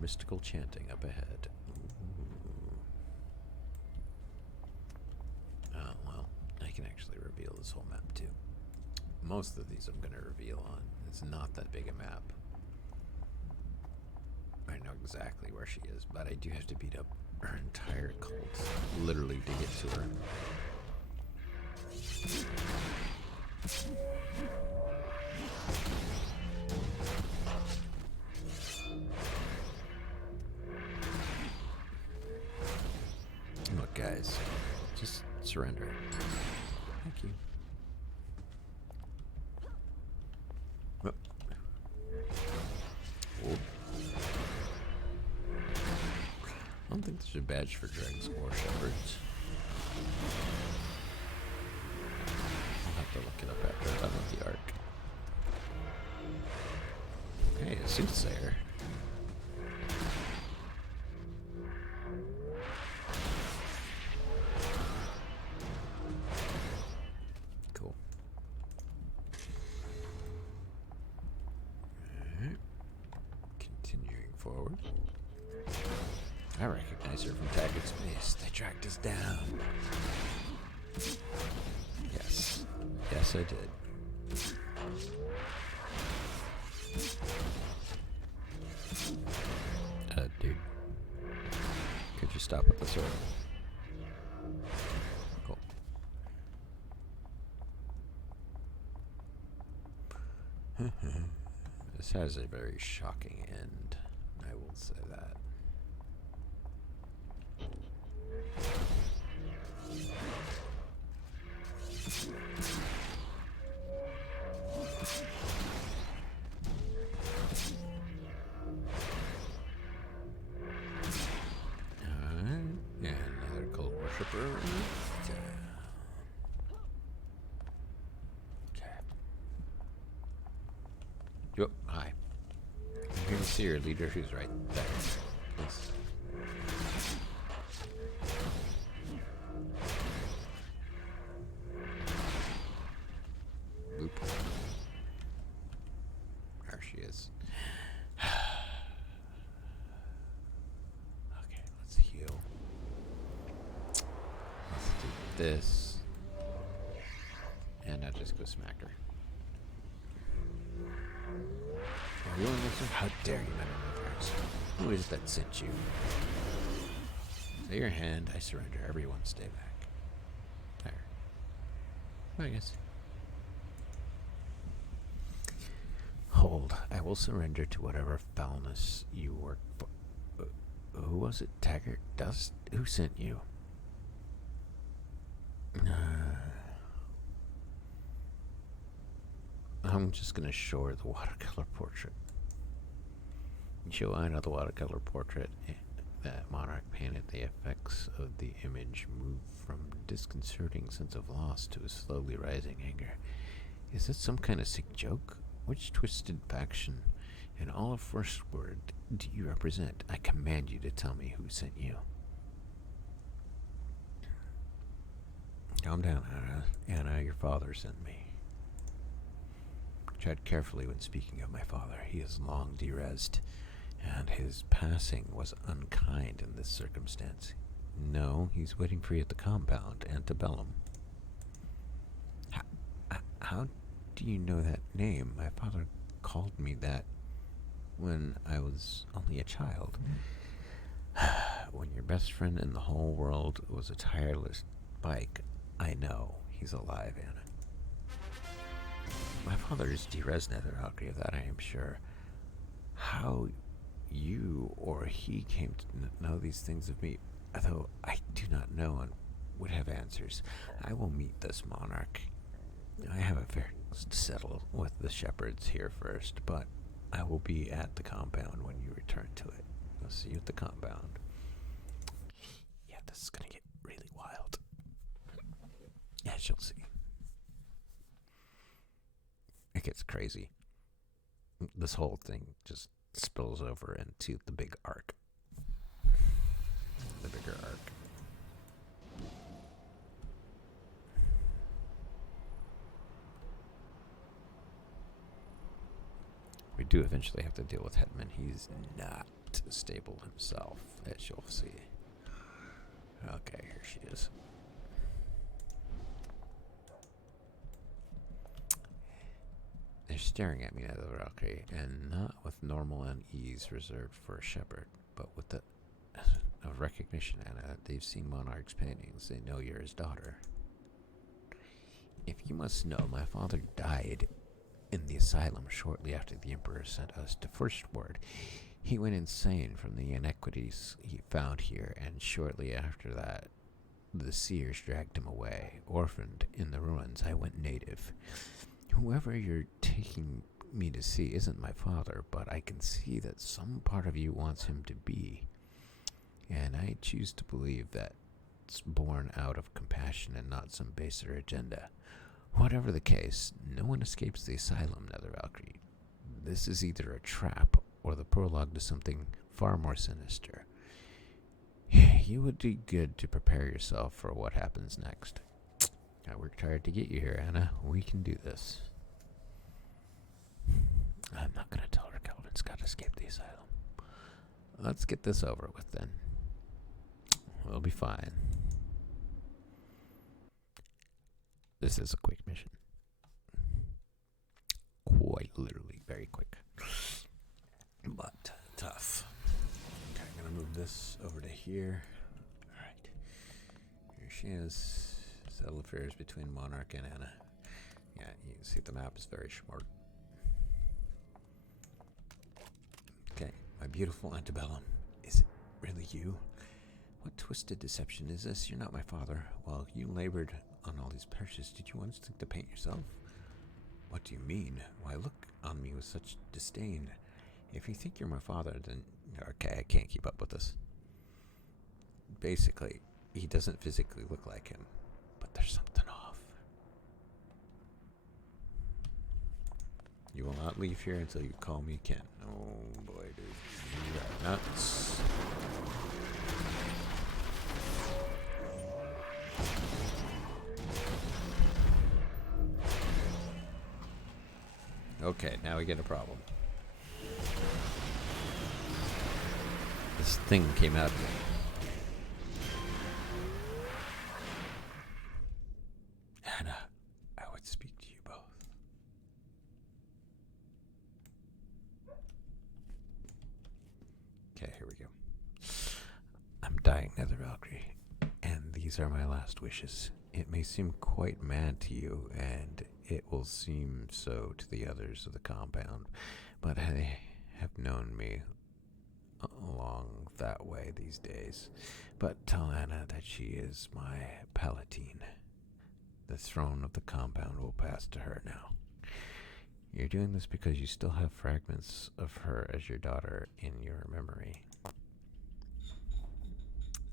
Mystical chanting up ahead. Oh, well, I can actually reveal this whole map too. Most of these I'm going to reveal on. It's not that big a map. I know exactly where she is, but I do have to beat up her entire cult, literally, to get to her. Look, guys, just surrender. Thank you. Oh. Whoa. I don't think there's a badge for Dregs or Shepherds. I'll have to look it up after I'm done with the arc. Hey, a soothsayer. Cool. Alright. Continuing forward. I recognize her from Taggart Space. They tracked us down. Yes. Yes, I did. Dude. Could you stop at the sword? Cool. This has a very shocking end. I will say that. Yeah, another cult worshipper. Okay. Yep, hi. I'm here to see your leader who's right there. Please. Boop. There she is. Okay, let's heal. Let's do this. And I'll just go smack her. Oh, you want to mix her? How dare you, Metamovers? Who is it that sent you? Say your hand, I surrender. Everyone stay back. There. I guess. Hold. I will surrender to whatever foulness you work for. Who was it? Taggart Dust? Who sent you? I'm just gonna show her the watercolor portrait. Show Ina the watercolor portrait that Monarch painted. The effects of the image move from disconcerting sense of loss to a slowly rising anger. Is this some kind of sick joke? Which twisted faction in all of First Word do you represent? I command you to tell me who sent you. Calm down, Anna. Anna, your father sent me. Tread carefully when speaking of my father. He is long derezzed, and his passing was unkind in this circumstance. No, he's waiting for you at the compound, Antebellum. How do you know that name? My father called me that when I was only a child. When your best friend in the whole world was a tireless bike, I know he's alive, Anna. My father is derezzed, Nether. I'll agree with that, I am sure. How you or he came to know these things of me, though I do not know and would have answers. I will meet this monarch. I have affairs to settle with the shepherds here first, but I will be at the compound when you return to it. I'll see you at the compound. Yeah, this is gonna get really wild. As you'll see. It gets crazy. This whole thing just spills over into the big arc. The bigger arc. We do eventually have to deal with Hetman. He's not quite stable himself, as you'll see. Okay, here she is. They're staring at me, Nether Valkyrie, and not with normal unease reserved for a shepherd, but with the of recognition, Anna. They've seen Monarch's paintings. They know you're his daughter. If you must know, my father died in the asylum shortly after the Emperor sent us to First Ward. He went insane from the inequities he found here, and shortly after that, the seers dragged him away. Orphaned in the ruins, I went native. Whoever you're taking me to see isn't my father, but I can see that some part of you wants him to be. And I choose to believe that it's born out of compassion and not some baser agenda. Whatever the case, no one escapes the asylum, Nether Valkyrie. This is either a trap or the prologue to something far more sinister. You would do good to prepare yourself for what happens next. I worked hard to get you here, Anna. We can do this. I'm not going to tell her Calvin's got to escape the asylum. Let's get this over with then. We'll be fine. This is a quick mission. Quite literally very quick. But tough. Okay, I'm going to move this over to here. Alright. Here she is. Settle affairs between Monarch and Anna. Yeah, you can see the map is very short. Okay, my beautiful antebellum. Is it really you? What twisted deception is this? You're not my father. While you labored on all these perishes, did you once think to paint yourself? What do you mean? Why look on me with such disdain? If you think you're my father, then... Okay, I can't keep up with this. Basically, he doesn't physically look like him, but there's something off. You will not leave here until you call me Ken. Oh boy, dude. You are nuts. Okay, now we get a problem. This thing came out of me. Anna, I would speak to you both. Okay, here we go. I'm dying, Nether Valkyrie, and these are my last wishes. It may seem quite mad to you, and it will seem so to the others of the compound, but they have known me along that way these days. But tell Anna that she is my Palatine. The throne of the compound will pass to her now. You're doing this because you still have fragments of her as your daughter in your memory.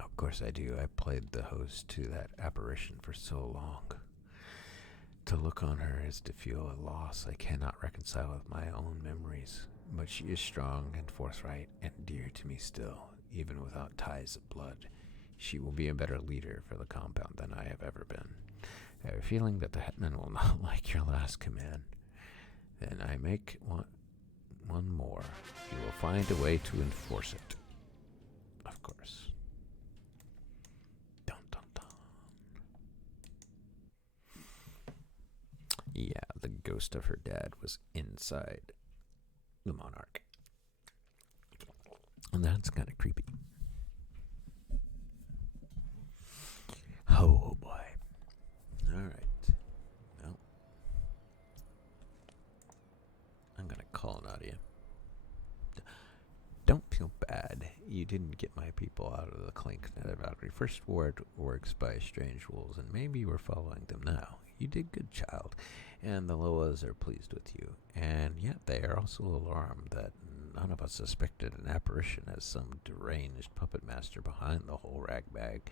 Of course I do. I played the host to that apparition for so long. To look on her is to feel a loss I cannot reconcile with my own memories. But she is strong and forthright and dear to me still, even without ties of blood. She will be a better leader for the compound than I have ever been. I have a feeling that the Hetman will not like your last command. Then I make one more. You will find a way to enforce it. Of course. Dun dun dun. Yeah, the ghost of her dad was inside the Monarch. And that's kind of creepy. Oh boy. Alright. Well, I'm gonna call an audio. Don't feel bad. You didn't get my people out of the clink, Nether Valkyrie. First Ward works by strange rules, and maybe you were following them now. You did good, child, and the Loas are pleased with you. And yet they are also alarmed that none of us suspected an apparition as some deranged puppet master behind the whole ragbag.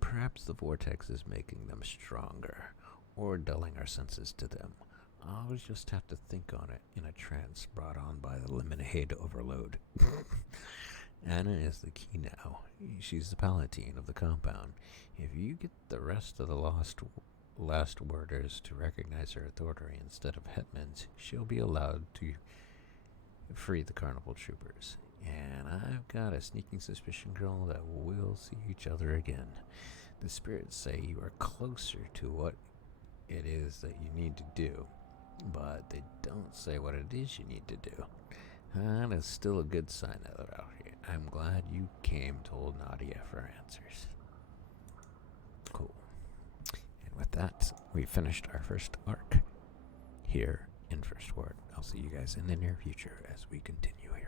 Perhaps the vortex is making them stronger, or dulling our senses to them. I'll just have to think on it in a trance brought on by the lemonade overload. Anna is the key now. She's the Palatine of the compound. If you get the rest of the last worders to recognize her authority instead of Hetman's, she'll be allowed to free the carnival troopers. And I've got a sneaking suspicion, girl, that we'll see each other again. The spirits say you are closer to what it is that you need to do, but they don't say what it is you need to do. That is still a good sign, Valkyrie. I'm glad you came, told Nadia for answers. Cool. And with that, we finished our first arc here in First Ward. I'll see you guys in the near future as we continue here.